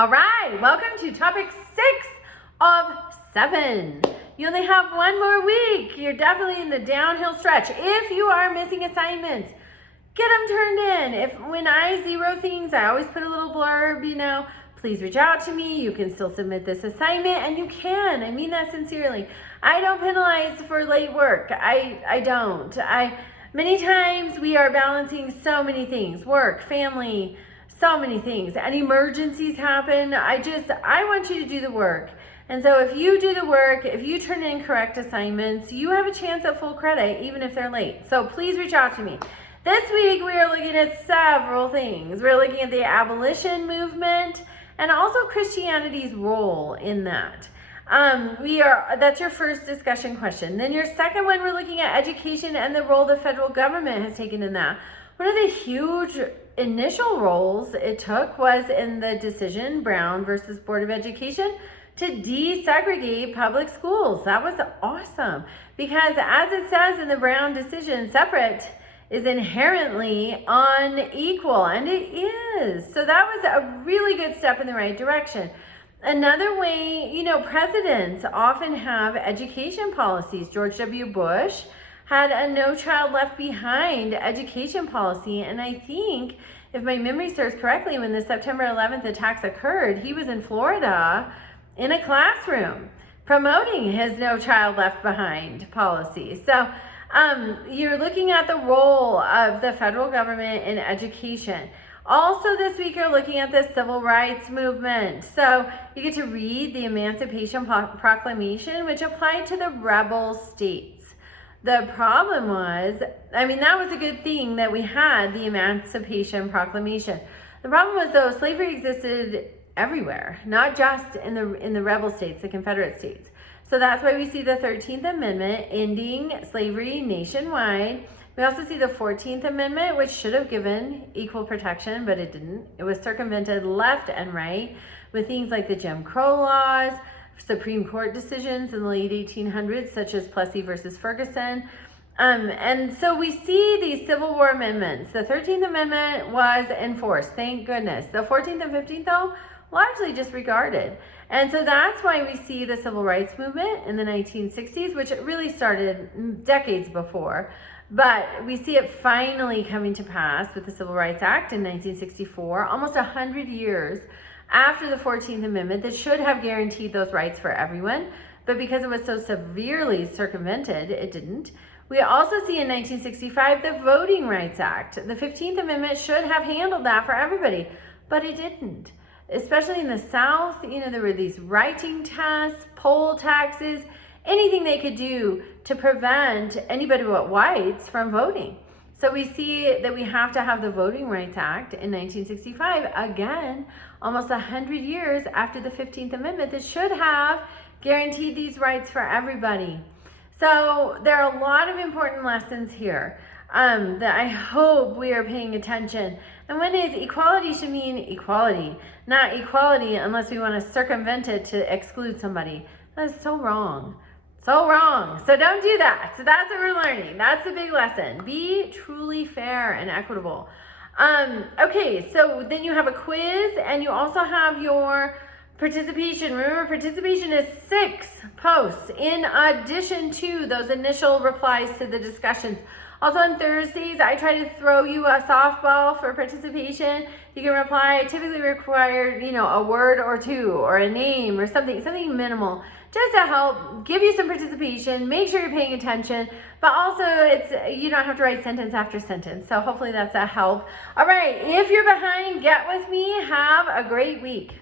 All right, welcome to topic 6 of 7. You only have one more week. You're definitely in the downhill stretch. If you are missing assignments, get them turned in. When I zero things, I always put a little blurb, please reach out to me. You can still submit this assignment, and you can. I mean that sincerely. I don't penalize for late work. I don't. Many times we are balancing so many things, work, family, so many things, and emergencies happen. I want you to do the work. And so if you do the work, if you turn in correct assignments, you have a chance at full credit, even if they're late. So please reach out to me. This week we are looking at several things. We're looking at the abolition movement and also Christianity's role in that. That's your first discussion question. Then your second one, we're looking at education and the role the federal government has taken in that. One of the huge initial roles it took was in the decision, Brown versus Board of Education, to desegregate public schools. That was awesome because, as it says in the Brown decision, separate is inherently unequal, and it is. So that was a really good step in the right direction. Another way, presidents often have education policies. George W. Bush had a No Child Left Behind education policy, and I think, if my memory serves correctly, when the September 11th attacks occurred, he was in Florida in a classroom promoting his No Child Left Behind policy. So you're looking at the role of the federal government in education. Also this week, you're looking at the civil rights movement. So you get to read the Emancipation Proclamation, which applied to the rebel states. The problem was, that was a good thing that we had the Emancipation Proclamation. The problem was, though, slavery existed everywhere, not just in the rebel states, the Confederate states. So that's why we see the 13th Amendment ending slavery nationwide. We also see the 14th Amendment, which should have given equal protection, but it didn't. It was circumvented left and right with things like the Jim Crow laws, Supreme Court decisions in the late 1800s, such as Plessy versus Ferguson. And so we see these Civil War amendments. The 13th Amendment was enforced, thank goodness. The 14th and 15th, though, largely disregarded. And so that's why we see the Civil Rights Movement in the 1960s, which really started decades before. But we see it finally coming to pass with the Civil Rights Act in 1964, almost 100 years after the 14th Amendment that should have guaranteed those rights for everyone. But because it was so severely circumvented, it didn't. We also see in 1965 the Voting Rights Act. The 15th Amendment should have handled that for everybody, but it didn't. Especially in the South, there were these writing tests, poll taxes, anything they could do to prevent anybody but whites from voting. So we see that we have to have the Voting Rights Act in 1965, again, almost 100 years after the 15th Amendment, that should have guaranteed these rights for everybody. So there are a lot of important lessons here that I hope we are paying attention. And one is equality should mean equality, not equality unless we want to circumvent it to exclude somebody. That is so wrong. So wrong. So don't do that. So that's what we're learning. That's a big lesson. Be truly fair and equitable. Okay, so then you have a quiz and you also have your participation. Remember, participation is 6 posts in addition to those initial replies to the discussions. Also on Thursdays, I try to throw you a softball for participation. You can reply. I typically require, a word or two or a name or something minimal, just to help give you some participation, make sure you're paying attention, but also you don't have to write sentence after sentence. So hopefully that's a help. All right, if you're behind, get with me. Have a great week.